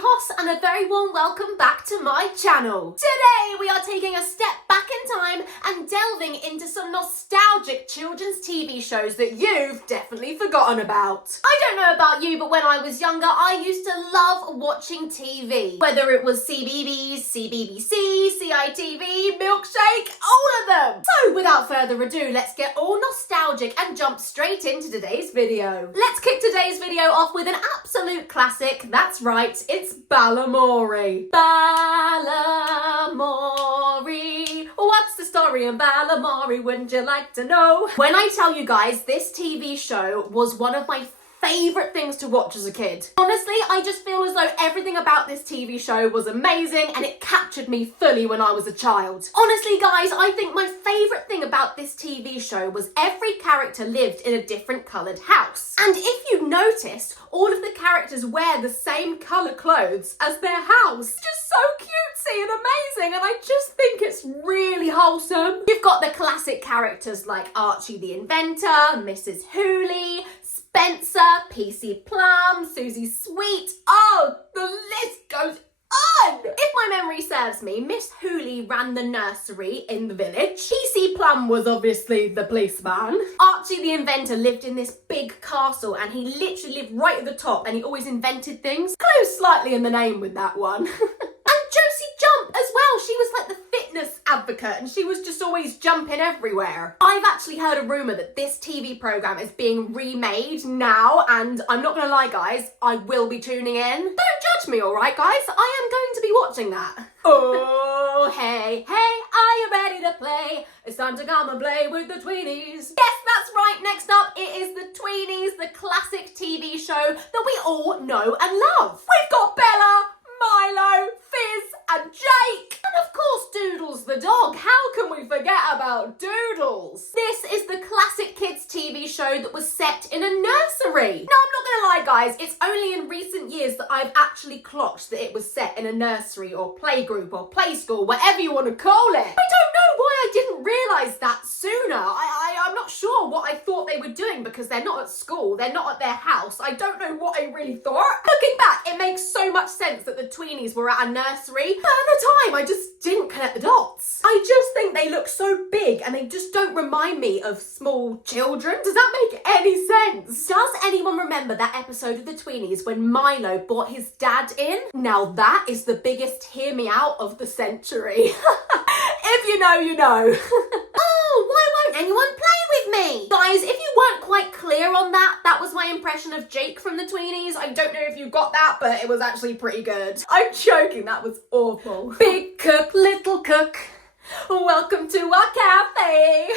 Hoss and a very warm welcome back to my channel. Today we are taking a step back in time and delving into some nostalgic children's TV shows that you've definitely forgotten about. I don't know about you, but when I was younger I used to love watching TV. Whether it was CBeebies, CBBC, CITV, Milkshake, all of them. So without further ado, let's get all nostalgic and jump straight into today's video. Let's kick today's video off with an absolute classic. That's right, it's Balamory. Balamory. What's the story in Balamory? Wouldn't you like to know? When I tell you guys, this TV show was one of my favourite things to watch as a kid. Honestly, I just feel as though everything about this TV show was amazing and it captured me fully when I was a child. Honestly, guys, I think my favourite thing about this TV show was every character lived in a different coloured house. And if you noticed, all of the characters wear the same colour clothes as their house. Just so cutesy and amazing, and I just think it's really wholesome. You've got the classic characters like Archie the Inventor, Mrs. Hooley, Spencer, PC Plum, Susie Sweet. Oh, the list goes on! If my memory serves me, Miss Hooley ran the nursery in the village. PC Plum was obviously the policeman. Archie the Inventor lived in this big castle and he literally lived right at the top and he always invented things. Close slightly in the name with that one. Josie Jump as well. She was like the fitness advocate and she was just always jumping everywhere. I've actually heard a rumour that this TV programme is being remade now, and I'm not going to lie guys, I will be tuning in. Don't judge me, alright guys? I am going to be watching that. Oh, hey, are you ready to play? It's time to come and play with the Tweenies. Yes, that's right. Next up, it is the Tweenies, the classic TV show that we all know and love. We've got Bella, Milo, Fizz and Jake. And of course Doodles the dog. How can we forget about Doodles? This is the classic kids TV show that was set in a nursery. Now I'm not gonna lie guys, it's only in recent years that I've actually clocked that it was set in a nursery or playgroup or play school, whatever you want to call it. I don't know why I didn't realise that sooner. I'm not sure what I thought they were doing because they're not at school, they're not at their house. I don't know what I really thought. Looking back, it makes so much sense that the Tweenies were at a nursery, but at the time I just didn't connect the dots. I just think they look so big and they just don't remind me of small children. Does that make any sense? Does anyone remember that episode of the Tweenies when Milo brought his dad in? Now that is the biggest hear me out of the century. If you know, you know. Oh, why won't anyone play with me? Guys, if you weren't quite clear on that, that was my impression of Jake from the Tweenies. I don't know if you got that, but it was actually pretty good. I'm joking, that was awful. Big cook, little cook, welcome to our cafe.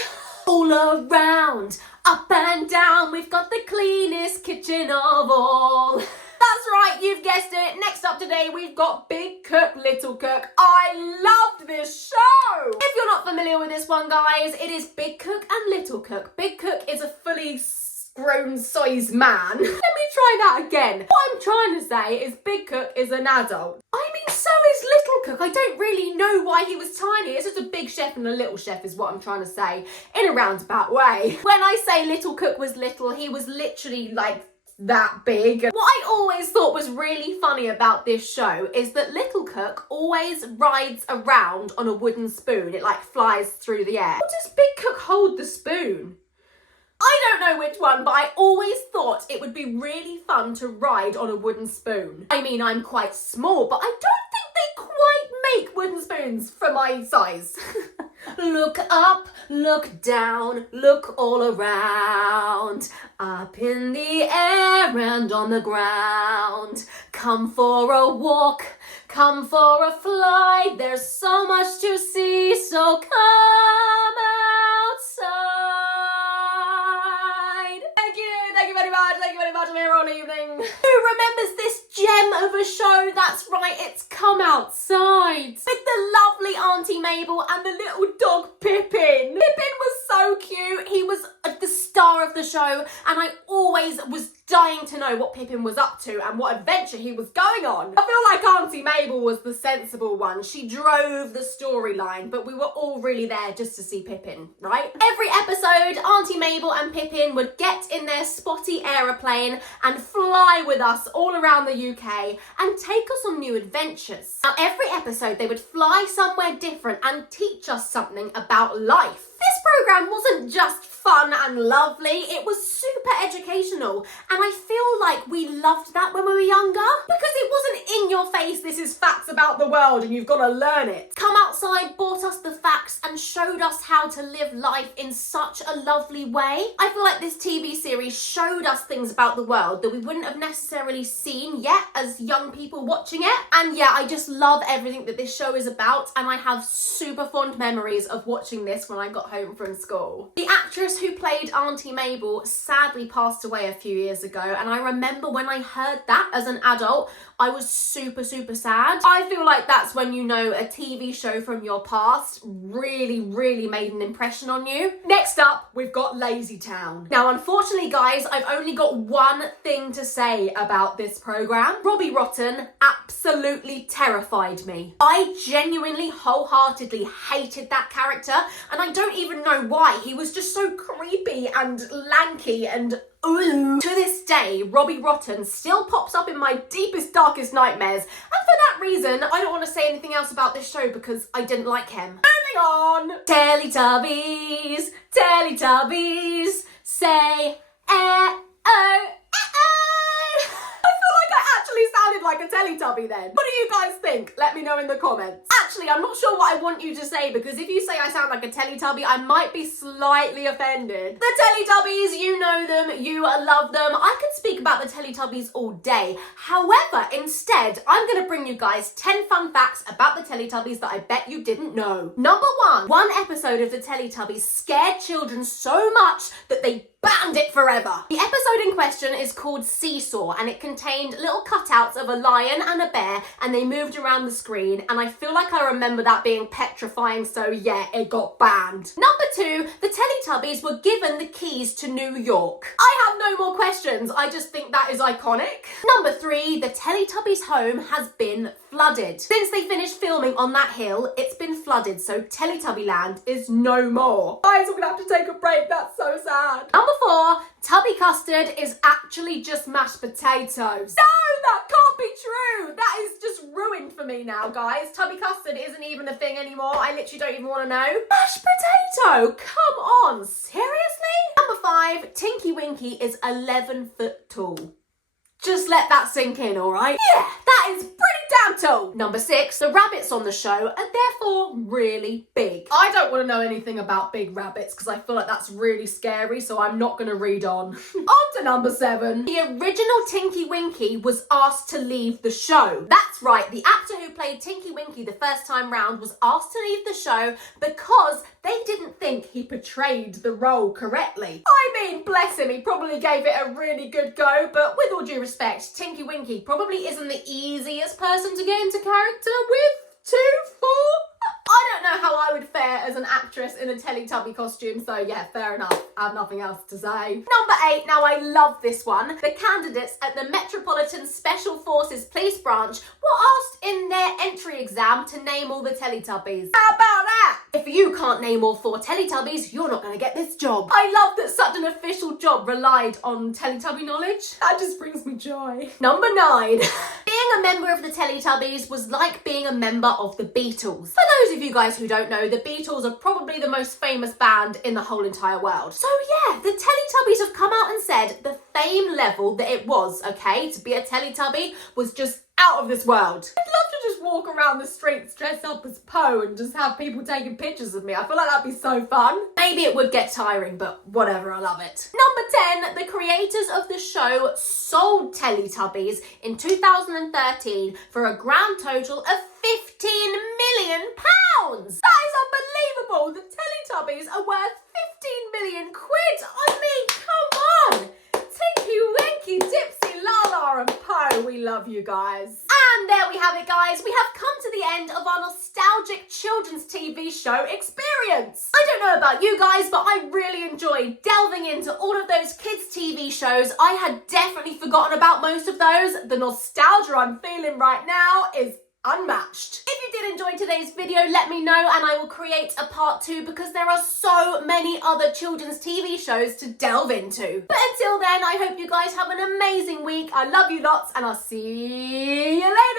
All around, up and down, we've got the cleanest kitchen of all. That's right, you've guessed it. Next up today, we've got Big Cook, Little Cook. I loved this show. If you're not familiar with this one, guys, it is Big Cook and Little Cook. Big Cook is a fully grown sized man. Let me try that again. What I'm trying to say is Big Cook is an adult. I mean, so is Little Cook. I don't really know why he was tiny. It's just a big chef and a little chef is what I'm trying to say in a roundabout way. When I say Little Cook was little, he was literally like that big. What I always thought was really funny about this show is that Little Cook always rides around on a wooden spoon. It like flies through the air. How does Big Cook hold the spoon? I don't know which one, but I always thought it would be really fun to ride on a wooden spoon. I mean, I'm quite small, but I don't think they quite make wooden spoons for my size. Look up, look down, look all around, up in the air and on the ground. Come for a walk, come for a fly, there's so much to see, so come outside. Thank you very much, I'm here all evening. Who remembers this gem of a show? That's right, it's Come Outside. With the lovely Auntie Mabel and the little dog Pippin. Pippin was so cute. He was the star of the show and I always always was dying to know what Pippin was up to and what adventure he was going on. I feel like Auntie Mabel was the sensible one. She drove the storyline, but we were all really there just to see Pippin, right? Every episode, Auntie Mabel and Pippin would get in their spotty aeroplane and fly with us all around the UK and take us on new adventures. Now, every episode they would fly somewhere different and teach us something about life. This programme wasn't just fun and lovely, it was super educational, and I feel like we loved that when we were younger because it wasn't in your face, this is facts about the world and you've got to learn it. Come Outside brought us the facts and showed us how to live life in such a lovely way. I feel like this TV series showed us things about the world that we wouldn't have necessarily seen yet as young people watching it. And yeah, I just love everything that this show is about, and I have super fond memories of watching this when I got home from school. The actress who played Auntie Mabel sadly passed away a few years ago, and I remember when I heard that as an adult, I was super sad. I feel like that's when you know a TV show from your past really made an impression on you. Next up, we've got LazyTown. Now, unfortunately, guys, I've only got one thing to say about this programme. Robbie Rotten absolutely terrified me. I genuinely, wholeheartedly hated that character, and I don't even know why. He was just so creepy and lanky and ooh. To this day, Robbie Rotten still pops up in my deepest, darkest nightmares, and for that reason, I don't want to say anything else about this show because I didn't like him. Moving on! Teletubbies, Teletubbies, say eh-oh. Sounded like a Teletubby then. What do you guys think? Let me know in the comments. Actually, I'm not sure what I want you to say, because if you say I sound like a Teletubby, I might be slightly offended. The Teletubbies, you know them, you love them. I could speak about the Teletubbies all day. However, instead, I'm going to bring you guys 10 fun facts about the Teletubbies that I bet you didn't know. Number one episode of the Teletubbies scared children so much that they banned it forever. The episode in question is called Seesaw, and it contained little cutouts of a lion and a bear, and they moved around the screen, and I feel like I remember that being petrifying, so yeah, it got banned. Number two, the Teletubbies were given the keys to New York. I have no more questions, I just think that is iconic. Number three, the Teletubbies' home has been flooded. Since they finished filming on that hill, it's been flooded, so Teletubby Land is no more. Guys, we're gonna have to take a break, that's so sad. Number four, Tubby Custard is actually just mashed potatoes. No, that can't be true. That is just ruined for me now, guys. Tubby Custard isn't even a thing anymore. I literally don't even want to know. Mashed potato, come on, seriously? Number five, Tinky Winky is 11 foot tall. Just let that sink in, all right? Yeah, that is pretty damn tall. Number six, the rabbits on the show are therefore really big. I don't want to know anything about big rabbits because I feel like that's really scary, so I'm not going to read on. On to number seven. The original Tinky Winky was asked to leave the show. That's right, the actor who played Tinky Winky the first time round was asked to leave the show because they didn't think he portrayed the role correctly. I mean, bless him, he probably gave it a really good go, but with all due respect, Tinky Winky probably isn't the easiest person to get into character with, I don't know how I would fare as an actress in a Teletubby costume, so yeah, fair enough. I have nothing else to say. Number eight, now I love this one. The candidates at the Metropolitan Special Forces Police Branch were asked in their entry exam to name all the Teletubbies. How about that? If you can't name all 4 Teletubbies, you're not going to get this job. I love that such an official job relied on Teletubby knowledge. That just brings me joy. Number 9. Being a member of the Teletubbies was like being a member of the Beatles. For those of you guys who don't know, the Beatles are probably the most famous band in the whole entire world. So yeah, the Teletubbies have come out and said the fame level that it was, okay, to be a Teletubby was just out of this world. I'd love to just walk around the streets dressed up as Poe and just have people taking pictures of me. I feel like that'd be so fun. Maybe it would get tiring, but whatever, I love it. Number 10, the creators of the show sold Teletubbies in 2013 for a grand total of £15 million. That is unbelievable. The Teletubbies are worth 15 million quid. I mean, come on. Tinky Winky, Dipsy, Lala and Poe, we love you guys. And there we have it, guys. We have come to the end of our nostalgic children's TV show experience. I don't know about you guys, but I really enjoyed delving into all of those kids' TV shows. I had definitely forgotten about most of those. The nostalgia I'm feeling right now is unmatched. If you did enjoy today's video, let me know and I will create a part 2 because there are so many other children's TV shows to delve into. But until then, I hope you guys have an amazing week. I love you lots and I'll see you later.